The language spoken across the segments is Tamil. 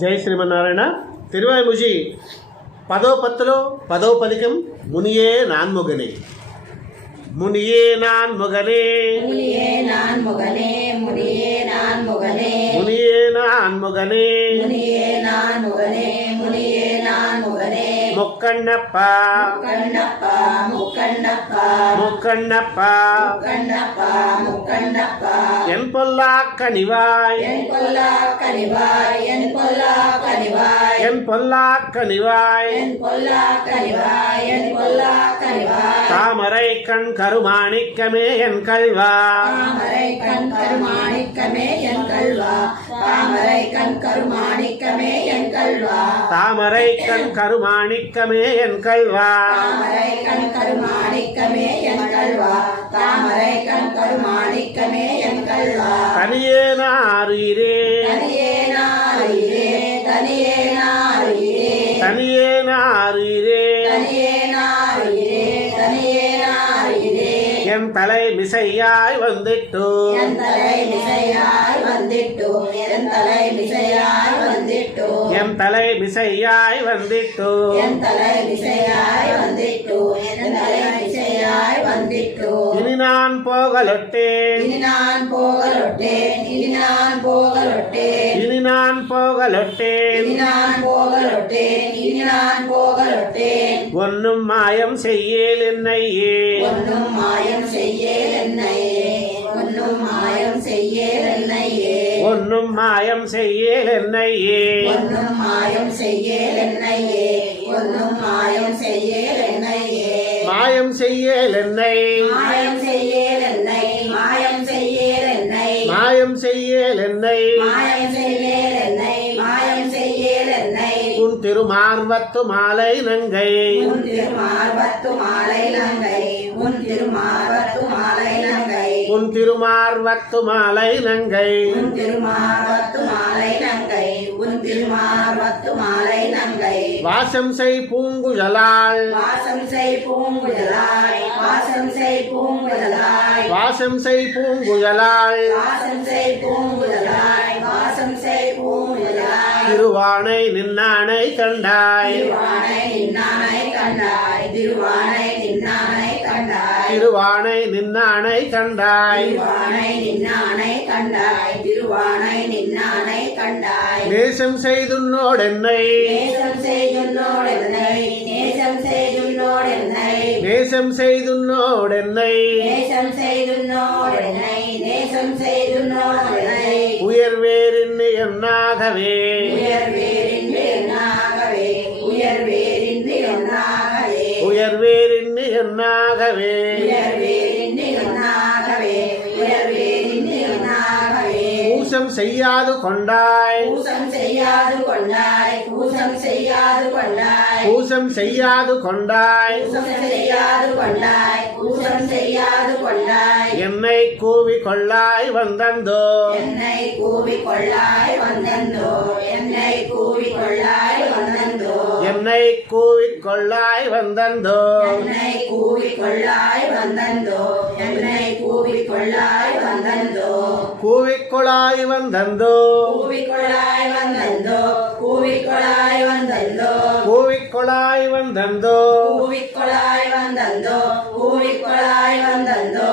జై శ్రీమన్నారాయణ. తిరువాయిముజి 10వ పత్తులో 10వ పదికం మునియే నాన్ముగనే. முனியே நான் முகனே முனியே நான் முகனே முனியே நான் முகனே முனியே நான் முகனே முனியே நான் முகனே முனியே நான் முகனே முக்கண்ணப்பா முக்கண்ணப்பா முக்கண்ணப்பா முக்கண்ணப்பா முக்கண்ணப்பா முக்கண்ணப்பா என் பொல்லா கனிவாய் என் பொல்லா கனிவாய் என் பொல்லா கனிவாய் என் பொல்லா கனிவாய் என் பொல்லா கனிவாய் என் பொல்லா கனிவாய் தாமரை கண் கருமாணிக்கமே என் கல்வா தாமரை கண் கருமாணிக்கமே என் கல்வா தாமரை கண் கருமாணிக்கமே என் கல்வா தாமரை கண் கருமாணிக்கமே என் கல்வா தாமரை கண் கருமாணிக்கமே என் கல்வா தாமரை கண் கருமாணிக்கமே என் கல்வா தனியே நாரீரே தனியே நாரீரே தனியே நாரீரே தனியே நாரீரே தனியே நாரீரே தனியே நாரீரே என் தலை மிசையாய் வந்துட்டோ என் தலை மிசையாய் வந்துட்டோ என் தலை மிசையாய் வந்துட்டோ என் தலை மிசையாய் வந்துட்டோ என் தலை மிசையாய் வந்துட்டோ என் தலை மிசையாய் வந்துட்டோ இனி நான் போகலொட்டேன் இனி நான் போகலொட்டேன் இனி நான் போகலொட்டேன் இனி நான் போகலொட்டேன் இனி நான் போகலொட்டேன் இனி நான் போகலொட்டேன் ஒன்னும் மாயம் செய்யேல் என்னையே ஒன்னும் மாயம் செய்யேல் என்னையே ஒன்னும் மாயம் செய்யேல் என்னையே ஒன்னும் மாயம் செய்யேல் என்னையே ஒன்னும் மாயம் செய்யேல் என்னையே ஒன்னும் மாயம் செய்யேல் என்னையே மாயம் செய்யேல் என்னை மாயம் செய்யேல் என்னை மாயம் செய்யேல் என்னை மாயம் செய்யேல் என்னை மாயம் செய்யேல் என்னை மாயம் செய்யேல் என்னை உன் திருமார்வத்து மாலை நங்கை உன் திருமார்வத்து மாலை நங்கை உன் திருமார்வத்து மாலை நங்கை உன் திருமார்வத்து மாலை நங்கை உன் திருமார்வத்து மாலை நங்கை உன் திருமார்வத்து மாலை நங்கை வாசம் செய் பூங்குழலாள் வாசம் செய் பூங்குழலாய் வாசம் செய் பூங்குழலாய் வாசம் செய் பூங்குழலாள் வாசம் செய் பூங்குழலாய் வாசம் செய் பூங்குழலாய் திருவானை நின்னானை கண்டாய் திருவானை நின்னானை கண்டாய் திருவானை நின்னானை கண்டாய் திருவானை நின்னானை கண்டாய் திருவானை நின்னானை கண்டாய் திருவானை நின்னானை கண்டாய் நேசம் செய்துன்னோடென்னை நேசம் செய்துன்னோடென்னை நேசம் செய்துன்னோடென்னை நேசம் செய்துன்னோடென்னை நேசம் செய்துன்னோடென்னை நேசம் செய்துன்னோடென்னை உயர்வேறின்னு என்னாகவே உயர்வேறின்றி என்னாகவே உயர்வேறின்றி என்னாகவே உயர்வேறின்னு என்னாகவே உயர்வேறின்றி என்னாகவே உயர்வேறின்றி என்னாகவே பூசம் செய்யாது கொண்டாய் பூசம் செய்யாது கொண்டாய் பூசம் செய்யாது கொண்டாய் பூசம் செய்யாது கொண்டாய் பூசம் செய்யாது கொண்டாய் பூசம் செய்யாது கொண்டாய் என்னை கூவி கொள்ளாய் வந்தந்தோ என்னை கூவி கொள்ளாய் வந்தந்தோ என்னை கூவி கொள்ளாய் வந்தந்தோ என்னை கூவி கொள்ளாய் வந்தந்தோ என்னை கூவி கொள்ளாய் வந்தந்தோ என்னை கூவி கொள்ளாய் வந்தந்தோ கூவிக்கொள்ளாய் வந்தந்தோ கூவி கொள்ளாய் வந்தந்தோ கூவி கொள்ளாய் வந்தந்தோ கூவிக்கொள்ளாய் வந்தந்தோ கூவி கொள்ளாய் வந்தந்தோ கூவி கொள்ளாய் வந்தந்தோ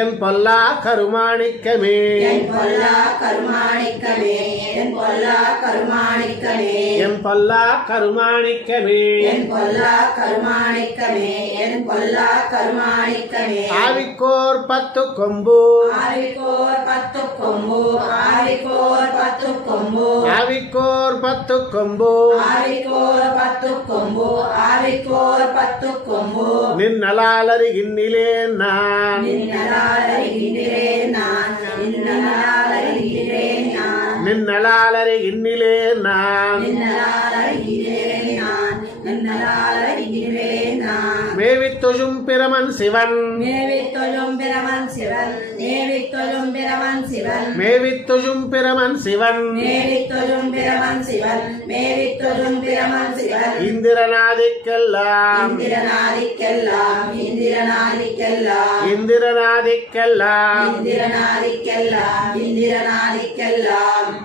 என் பொல்லா கருமாணிக்கமே என் பொல்லா கருமாணிக்கமே என் பொல்லா கருமாணிக்கமே என் பொல்லா கருமாணிக்கமே என் பொல்லா கருமாணிக்கமே என் பொல்லா கருமாணிக்கமே ஆவிக்கோர் 10 கொம்பு ஆவிக்கோர் 10 கொம்பு ஆவிக்கோர் 10 கொம்பு ஆவிக்கோர் 10 கொம்பு ஆவிக்கோர் 10 கொம்பு ஆவிக்கோர் 10 கொம்பு நின்னலாலருகின்னிலே நான் நின்னலாலருகின்றேன் நான் நின்னலாலருகின்றேன் நான் நின்னலாலருகின்னிலே நான் நின்னலாலருகின்றேன் நான் நின்னலாலருகின்றேன் நான் மேவித்தொழும் பிரமன் சிவன் மேவித்தொழும் பிரமன் சிவன் மேவித்தொழும் பிரமன் சிவன் மேவித்தொழும் பிரமன் சிவன் மேவித்தொழும் பிரமன் சிவன் மேவித்தொழும் பிரமன் சிவன் இந்திரநாதிக்கெல்லாம் இந்திரநாதிக்கெல்லாம் இந்திரநாதிக்கெல்லாம் இந்திரநாதிக்கெல்லாம் இந்திரநாதிக்கெல்லாம் இந்திரநாதிக்கெல்லாம்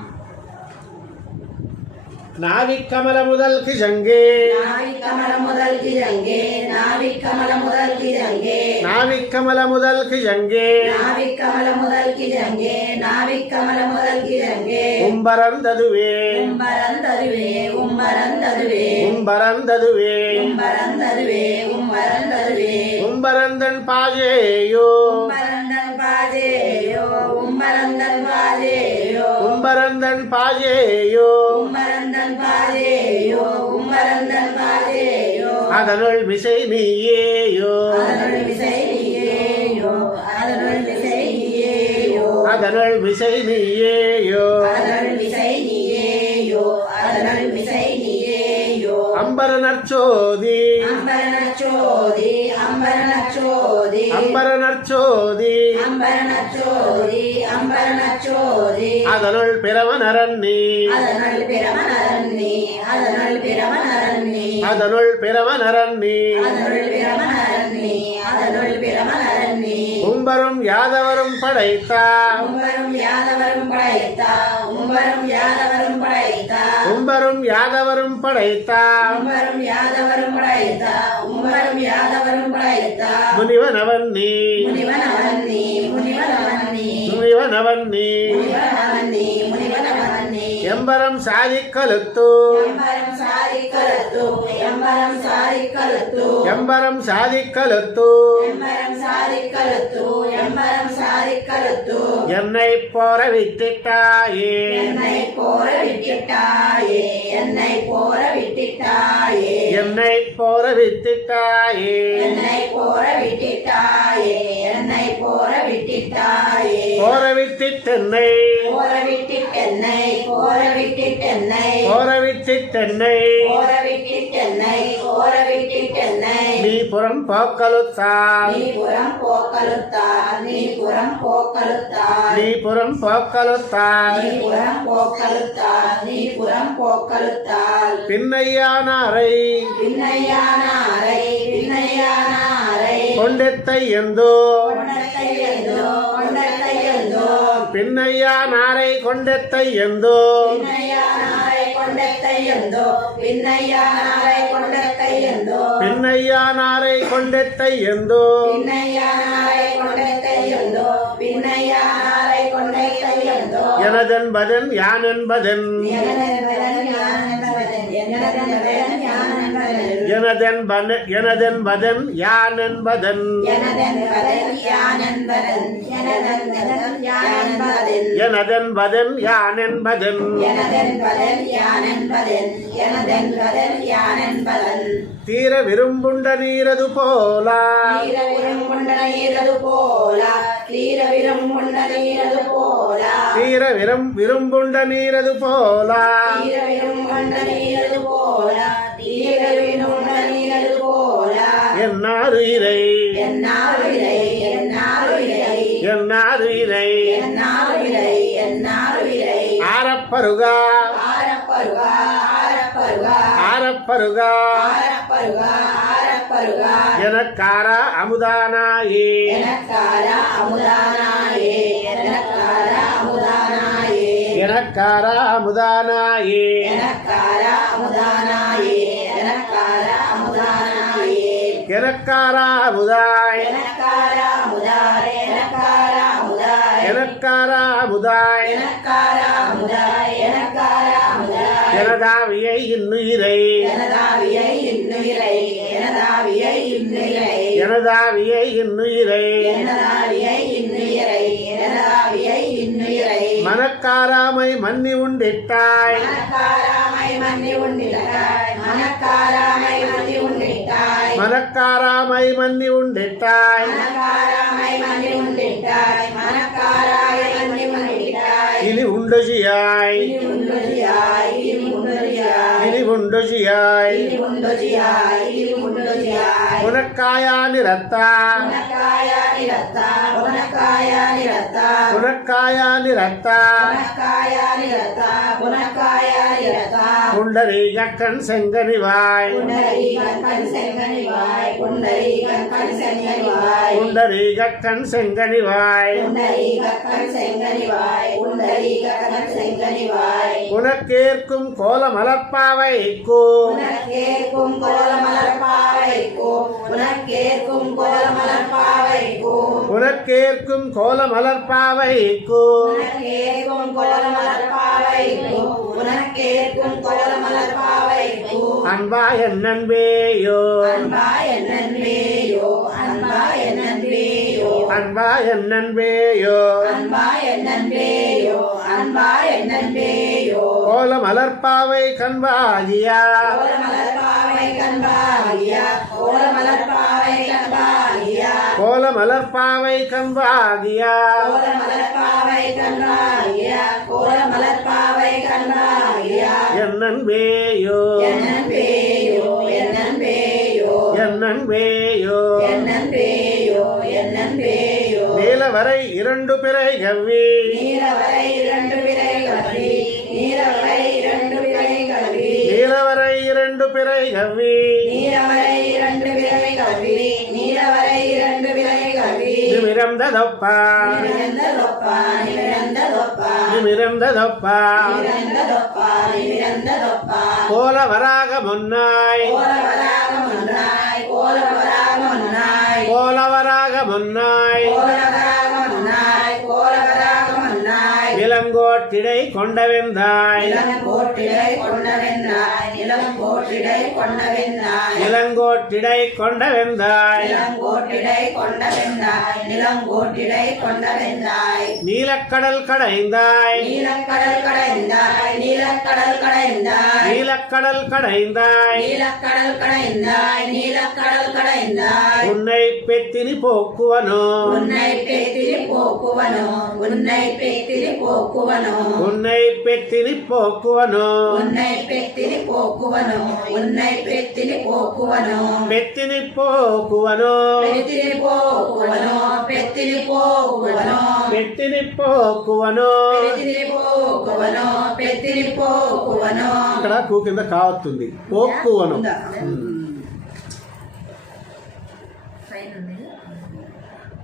நாவிக்கமல முதல் கிஜங்கே நாவிக்கமல முதல் கிழங்கே நாவிக்கமல முதல் கிழங்கே நாவிக்கமல முதல் கிஜங்கே நாவிக்கமல முதல் கிழங்கே நாவிக்கமல முதல் கிழங்கே உம்பரந்ததுவே உம்பரந்ததுவே உம்பரந்ததுவே உம்பரந்ததுவே உம்பரந்ததுவே உம்பரந்ததுவே உம்பரந்தன் பாஜேயோ உம்பரந்தன் பாதேயோ உம்பரந்தன் பாதேயோ உம்பரந்தன் பாஜேயோ உம்பரந்தன் பாதேயோ உம்பரந்தன் பாதேயோ அதனுள் மிசை நீயேயோ அதனுள் விசை நீயேயோ அதனுள் விசை நீயேயோ அதனுள் மிசை நீயேயோ அதனுள் விசை நீயேயோ அதனுள் விசை நீயேயோ அம்பரநற்சோதி அம்பரநச்சோதி அம்பரநச்சோதி அம்பரநற்சோதி அம்பரநச்சோதி அம்பரநச்சோதி அதனுள் பிறவனரண்ணி அதனுள் பிரமணரண்ணி அதனுள் பிரமணரண்ணி அதனுள் பிறவனரண்ணி அதனுள் பிரமணரண்ணி அதனுள் பிரமணரண்ணி உம்பரும் யாதவரும் படைத்தா உம்பரும் யாதவரும் படைத்தா உம்பரும் யாதவரும் படைத்தா உம்பரும் யாதவரும் படைத்தா உம்பரும் யாதவரும் படைத்தா உம்பரும் யாதவரும் படைத்தா முனிவனவன்னி முனிவனவன்னி முனிவனவன்னி முனிவனவன்னி முனிவனவன்னி முனிவனவன்னி எம்பரம் சாதிக்கலுத்து எம்பரம் சாதிக்கலத்து எம்பரம் சாதிக்கலத்து எம்பரம் சாதிக்கலுத்து எம்பரம் சாதிக்கலத்து எம்பரம் சாதிக்கலத்து என்னை போற வித்திட்டாயே என்னை போற விட்டிட்டாயே என்னை போற விட்டிட்டாயே என்னை போற வித்திட்டாயே என்னை போற விட்டிட்டாயே என்னை போற விட்டிட்டாயே போற வித்திட்டென்னை போற விட்டிட்டென்னை போற விட்டிட்டென்னை போற வித்திட்டென்னை போற விட்டிட்டென்னை போற விட்டிட்டென்னை நீ புறம் போக்கலுத்தால் நீ புறம் போக்கலுத்தார் நீ புறம் போக்கலுத்தார் நீ புறம் போக்கலுத்தால் நீ புறம் போக்கலுத்தார் நீ புறம் போக்கலுத்தார் பின்னையானாரை பின்னையானாரை பின்னையானாரை கொண்டெத்தை எந்தோ கொண்டத்தை எந்தோ கொண்டத்தை எந்தோ பின்னையானாரை கொண்டெத்தை எந்தோ பின்னையானாரை கொண்டத்தை எந்தோ பின்னையானாரை கொண்டத்தை எந்தோ பின்னையானாரை கொண்டெத்தை எந்தோ பின்னையானாரை கொண்டத்தை எந்தோ பின்னையானாரை கொண்டத்தை எந்தோ எனதென்பதன் யான் என்பதன் எனதென்பதன் யான் என்பதன் எனதென்பதன் யான் என்பதன் எனதென்பதன் எனதென்பதன் யான் என்பதன் எனதென்பதன் யான் என்பதன் எனதென்பதன் யான் என்பதன் எனதென்பதன் யான் என்பதன் எனதென்பதன் யான் என்பதன் எனதென்பதன் யான் என்பதன் தீர விரும்புண்ட நீரது போலா தீர விரும்புண்ட நீரது போல தீர விரும்புண்ட நீரது போல தீர விரும்புண்ட நீரது போலா தீர விரும்புண்ட நீரது போல தீர விரும்புண்ட நீரது போல என்னாருயிரை என்னாருயிரை என்னாருயிரை என்னாருயிரை என்னாருயிரை என்னாருயிரை ஆரப்பருகா ஆரப்பருகா ஆரப்பருகா ஆரப்பருகா ஆரப்பருகா ஆரப்பருகா எனக்காரா அமுதானாயே எனக்காரா அமுதானாயே எனக்காரா அமுதானாயே எனக்காரா அமுதானாயே எனக்காரா அமுதானாயே எனக்காரா அமுதானாயே எனக்காரா அமுதாய் எனக்காரா அமுதாய் எனக்காரா அமுதாய் எனக்காரா அமுதாய் எனக்காரா அமுதாய் எனக்காரா அமுதாய் எனதாவியை இன்னுயிரை எனதாவியை இன்னுயிரை எனதாவியை இன்னுயிரை எனதாவியை இன்னுயிரை எனதாவியை இன்னுயிரை எனதாவியை இன்னுயிரை மனக்காராமை மன்னி உண்டிட்டாய் மனக்காராமை மன்னி உண்டிட்டாய் மனக்காராமை மன்னி உண்டிட்டாய் மனக்காராமை மன்னி உண்டிட்டாய் மனக்காராமை மன்னி உண்டிட்டாய் மனக்காராமை மன்னி உண்டிட்டாய் இனி உண்டுஜியாய் இனி உண்டுஜியாய் இனி உண்டுஜியாய் இனி உண்டுஜியாய் இனி உண்டுஜியாய் இனி உண்டுஜியாய் உனக்காயா நிறத்தா உனக்காயா நிரத்தா உனக்காயா நிரத்தா உனக்காயா நிறத்தா உனக்காயா நிரத்தா உனக்காயா நிரத்தா புண்டரீகக்கண் செங்கனிவாய் புண்டரீகக்கண் செங்கனிவாய் புண்டரீகக்கண் செங்கனிவாய் புண்டரீகக்கண் செங்கனிவாய் புண்டரீகக்கண் செங்கனிவாய் புண்டரீகக்கண் செங்கனிவாய் உனக்கேற்கும் கோலமலர்பாவைக்கு உனக்கேற்கும் கோலமலர்பாவைக்கு உனக்கேற்கும் கோலமலர்பாவைக்கு உனக்கேற்கும் கோலமலர்பாவைக்கு உனக்கேற்கும் கோலமலர்பாவைக்கு உனக்கேற்கும் கோலமலர்பாவைக்கு அன்பா என் நண்பேயோ அன்பா என் நண்பேயோ அன்பா என் நண்பேயோ அன்பா என் நண்பேயோ அன்பா என் நண்பேயோ அன்பா என் நண்பேயோ கோலமலர்பாவை கண்பாகியா கோலமலர்பாவை கண்பாகியா கோலமலர்பாவை கண்பாகியா கோலமலர்பாவை கண்பாகியா கோலமலர்பாவை கண்பாகியா கோலமலர்பாவை கண்பாகியா என் நண்பேயோ என் நண்பேயோ என் நண்பேயோ என் நண்பேயோ என் நண்பேயோ என் நண்பேயோ நீலவரை இரண்டு பிறை கவ்வி நீலவரை இரண்டு விரை கல்வி நீலவரை இரண்டு விரை கல்வி நீலவரை இரண்டு பிறை கவ்வி நீலவரை இரண்டு விரை கல்வி நீலவரை இரண்டு விரை கல்வி நிமிரந்ததொப்பா நிமிரந்ததொப்பா நிமிரந்ததொப்பா நிமிரந்ததொப்பா நிமிரந்ததொப்பா நிமிரந்ததொப்பா கோலவராக முன்னாய் கோலவராகமொன்றாய் கோலவராகமொன்றாய் கோலவராக முன்னாய் கோலவராகமொன்றாய் கோலவராகமொன்றாய் நிலங்கோட்டிடை கொண்டவெந்தாய் நிலங்கோட்டிடை கொண்டவென்றாய் நிலங்கோட்டிடை கொண்டவென்றாய் நிலங்கோட்டிடை கொண்டவெந்தாய் நிலங்கோட்டிடை கொண்டவென்றாய் நிலங்கோட்டிடை கொண்டவென்றாய் நீலக்கடல் கடைந்தாய் நீலக்கடல் கடைந்தாய் நீலக்கடல் கடைந்தாய் நீலக்கடல் கடைந்தாய் நீலக்கடல் கடைந்தாய் நீலக்கடல் கடைந்தாய் உன்னை பெத்தினி போக்குவனோ உன்னை பெத்திரி போக்குவனோ உன்னை பெத்திரி போக்குவனோ உன்னை பெத்தினி போக்குவனோ உன்னை பெத்திரி போக்குவனோ உன்னை பெத்திரி போக்குவனோ பெத்தினி போக்குவனோ பெத்திரி போக்குவனோ பெத்திரி போக்குவனோ பெத்தினி పోకువను పెత్తిరి పోకువను పెత్తిరి పోకువను ఇక్కడ కు కింద కావస్తుంది పోకువను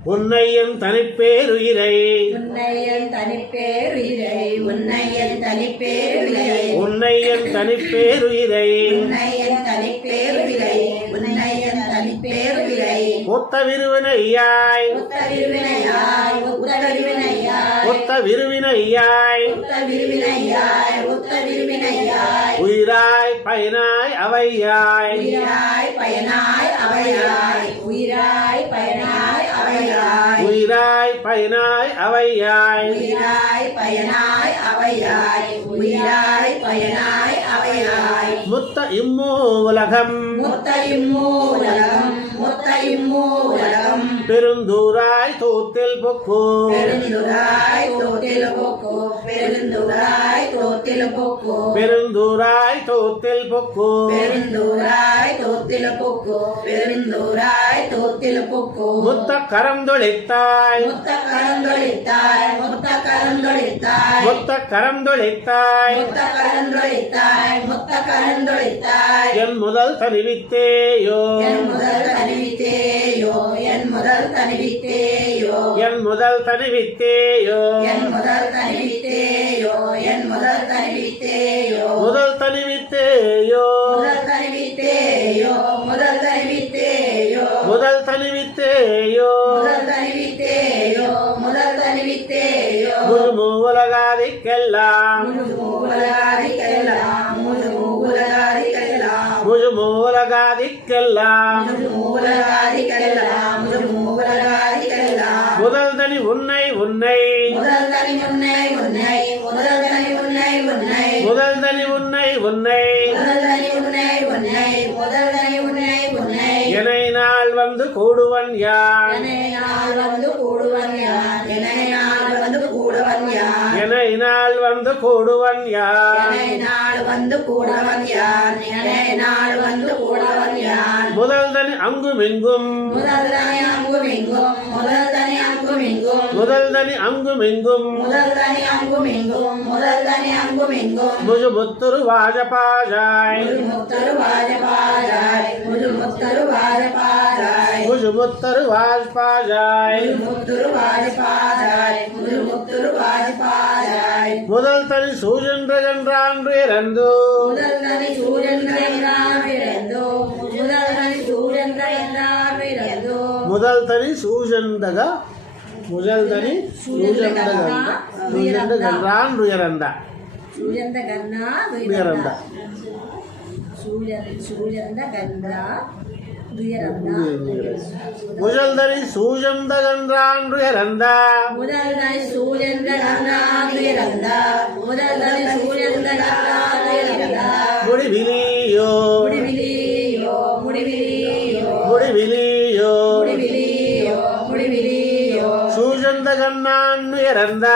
உன்னையன் தனிப்பேரு இறை உன்னையன் தனிப்பேரு இறை உன்னையன் தனிப்பேரு இறை உன்னையன் தனிப்பேரு இறை உன்னையன் தனிப்பேரு இறை உன்னையன் தனிப்பேரு இறை ஒத்த விருவினையாய் உத்த விருவினையாய் உத்த விருவினையாய் ஒத்த விருவினையாய் உத்த விருவினையாய் உத்த விருவினையாய் உயிராய் பயனாய் அவையாய் உயிராய் பயனாய் அவையாய் உயிராய் பயனாய் அவையாய் உயிராய் பயனாய் அவையாய் உயிராய் பயனாய் அவையாய் உயிராய் பயனாய் அவையாய் முத்த இம்மூ உலகம் முத்த இம்மூலகம் முத்த இம்மூலகம் பெருந்தூராய் தூத்தில் பொக்கு பெருந்துராய் தோட்டில் பொக்கு பெருந்துராய் தோட்டில் பொக்கு பெருந்தூராய் தூத்தில் பொக்கு பெருந்துராய் தோட்டில் பொக்கு பெருந்துராய் தோட்டில் பொக்கு முத்த கரந்தொழித்தாய் முத்த கரந்தொழித்தாய் முத்த கரந்தொழித்தாய் முத்த கரந்தொழித்தாய் முத்த கரந்தொழித்தாய் முத்த கரந்தொழித்தாய் என் முதல் தனிவித்தேயோ என் முதல் தனிவித்தேயோ என் முதல் தனிவித்தேயோ என் முதல் தனிவித்தேயோ என் முதல் தனிவித்தேயோ என் முதல் தனிவித்தேயோ முதல் தனிவித்தேயோ முதல் தனிவித்தேயோ முதல் தனிவித்தேயோ முதல் தனிவித்தேயோ முதல் தனிவித்தேயோ முதல் தனிவித்தேயோ முழு உலகாதிக்கெல்லாம் மூலகாதிக்கெல்லாம் மூலகாதிக்கெல்லாம் முழு உலகாதிக்கெல்லாம் மூலகாதிக்கெல்லாம் மூலகாதிக்கெல்லாம் முதல் தனி உன்னை உன்னை முதல் தனி உன்னை உன்னை முதல் தனி உன்னை உன்னை முதல் தனி உன்னை உன்னை முதல் தனி உன்னை உன்னை முதல் தனி உன்னை உன்னை எனை நாள் வந்து கூடுவன் யான் என்னை நாள் வந்து கூடுவன் யான் என்னை நாள் வந்து கூடுவன் கூடவன் யான் எனை நாள் வந்து கூடுவன் யான் என்னை நாள் வந்து கூடவன் யான் என்னை நாள் வந்து கூடவன் யான் முதல் தனி அங்கும் இங்கும் முதல் தனி அங்கும் இங்கும் முதல் தனி அங்கும் இங்கும் முதல் தனி அங்கும் இங்கும் முதல் தனி அங்கும் இங்கும் முதல் தனி அங்கும் இங்கும் முஜுபுத்துரு வாஜபாஜாய் முழுமுத்தரு வாஜபாஜாய் முழுமுத்தரு வாஜபாஜாய் முஜுபுத்தரு வாஜ்பாஜாய் முழுமுத்தரு வாஜபாஜாய் முழுமுத்தரு வாஜபாஜாய் முதல் தனி சூஜென்ற என்றான்று இறந்து முதல் தனி சூரியன்ற என்றார் பிறந்தோ முதல் தனி சூரியன்ற என்றார் பிறந்தோ முதல் தனி சூஜந்தக முதல் தனி சூஜந்தகன்றான் உயரந்த சூரியந்த கண்ணா உயரந்த சூரியந்த கண்ணா துயரந்தா முதல் தனி சூஜந்தகன்றான் உயரந்த முதல் தனி சூரியந்த கண்ணா துயரந்தா முதல் தனி சூரியந்த கண்ணா துயரந்தா முடிவிலியோ முடிவிலியோ முடிவிலியோ முடிவிலியோ முடிவிலியோ முடிவிலியோ சூஜந்தகன்னான் உயரந்த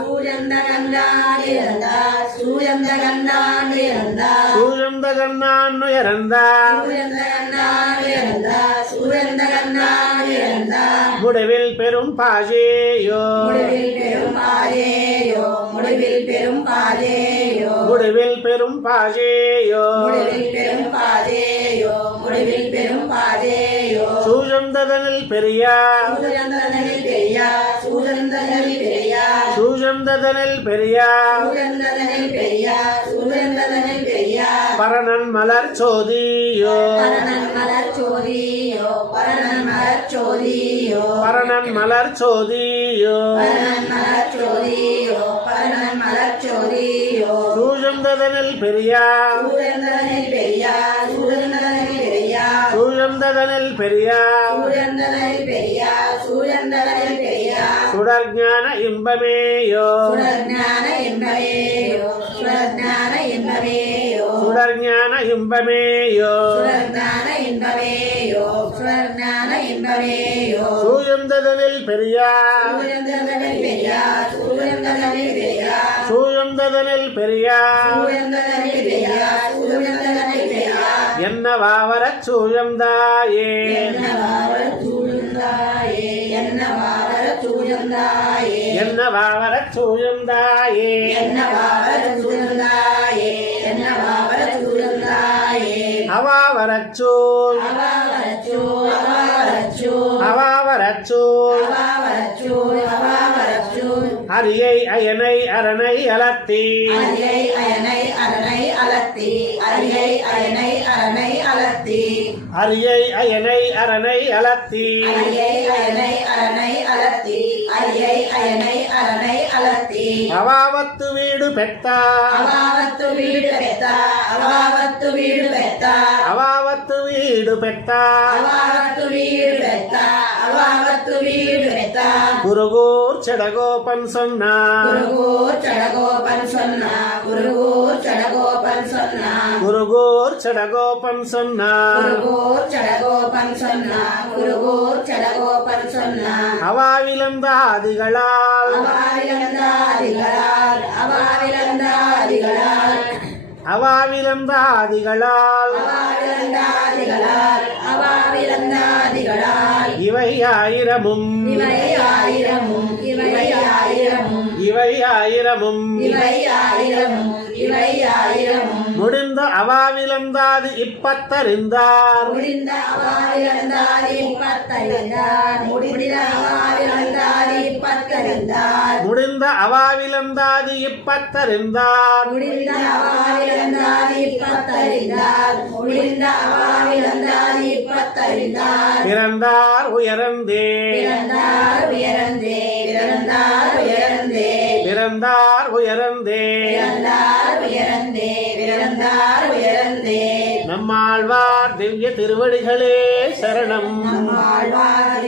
சூரியந்த கண்ணா துயரந்தா சூரியந்த கண்ணா துயரந்தா சூஜந்தகன்னான் உயரந்த சூரியந்த கண்ணா துயரந்தா சூரியந்த கண்ணா துயரந்தா முடிவில் பெரும் பாஜேயோ முடிவில் பெரும் பாதேயோ முடிவில் பெரும் பாதேயோ முடிவில் பெரும் பாஜேயோ முடிவில் பெரும் பாதேயோ முடிவில் பெரும் பாதேயோ சூஜந்ததனில் பெரியா சூரியந்தனில் பெரியா சூரியந்தனில் பெரியா சூஜந்ததனில் பெரியா சூரியந்தனில் பெரியா சூரியந்தனில் பெரியா பரணன் மலர் சோதியோ பரணன் மலர் சோதியோ பரணன் மலர் சோதியோ பரணன் மலர் சோதியோ பரணன் மலர் சோதியோ பரணன் மலர் சோதியோ சூஜந்ததனில் பெரியா சூரியந்தனில் பெரியா சூரியந்தனில் பெரியா சூஜந்ததனில் பெரியா சூரியந்தனில் பெரியா சூரியந்தனில் பெரியா சுடர்ஞான இன்பமேயோ சுடர்ஞான இன்பமேயோ சுடர்ஞான இன்பமேயோ சுடர்ஞான இன்பமேயோ சுடர்ஞான இன்பமேயோ சுடர்ஞான இன்பமேயோ சூஜந்ததனில் பெரியா சூரியந்தனில் பெரியா சூரியந்தனில் பெரியா சூஜந்ததனில் பெரியா சூரியந்தனில் பெரியா சூரியந்தனில் பெரியா என்னவாவரச் சூழந்தாயே என்னவாவர சூழ்ந்தாயே என்னவாவர சூழ்ந்தாயே என்னவாவரச் சூழந்தாயே என்னவாவர சூழ்ந்தாயே என்னவாவர சூழ்ந்தாயே அவாவரச்சூழ் அவாவரச்சூழ் அவாவரச்சூழ் அவாவரச்சூழ் அவாவரச்சூழ் அவாவரச்சூழ் அரியை அயனை அரணை அலத்தி அரியை அயனை அரணை அலத்தி அரியை அயனை அரணை அலத்தி அரியை அயனை அரணை அலத்தி அரியை அயனை அரணை அலத்தி அரியை அயனை அரணை அலத்தி அவாவத்து வீடு பெற்றார் அவாவத்து வீடு பெத்தா அவாவத்து வீடு பெத்தா அவாவத்து வீடு பெற்றார் அவாவத்து வீடு பெத்தா அவாவத்து வீடு பெத்தா குருகூர் செடகோபன் சொன்னார் குருகூர் சடகோபன் சொன்னா குருகூர் சடகோபன் சொன்னா குருகூர் செடகோபன் சொன்னார் குருகூர் சடகோபன் சொன்னா குருகூர் சடகோபன் சொன்னா அவாவிலந்தாதிகளால் அவாவிலந்தாதிகளால் அவாவிலந்தாதிகளால் அவாவிலந்தாதிகளால் அவாவிலந்தாதிகளால் அவாவிலந்தாதிகளால் இவை ஆயிரமும் இவை ஆயிரமும் இவை ஆயிரமும் இவை ஆயிரமும் இவை ஆயிரமும் இவை ஆயிரமும் முடிந்த அவாவிலந்தாது இப்பத்தறிந்தார் முடிந்த அவாவிலந்தாதி பத்தறிந்தார் முடிந்த அவாவிலந்தாதி பத்தறிந்தார் முடிந்த அவாவிலந்தாது இப்பத்தறிந்தார் முடிந்த அவாவிலந்தாதி பத்தறிந்தார் முடிந்த அவாவிலந்தாதி பத்தறிந்தார் பிறந்தார் உயர்ந்தே பிறந்தார் உயர்ந்தே பிறந்தார் உயர்ந்தே பிறந்தார் உயர்ந்தே பிறந்தார் உயர்ந்தே பிறந்தார் உயர்ந்தே நம்மாழ்வார் திவ்ய திருவடிகளே சரணம் நம்மாழ்வார்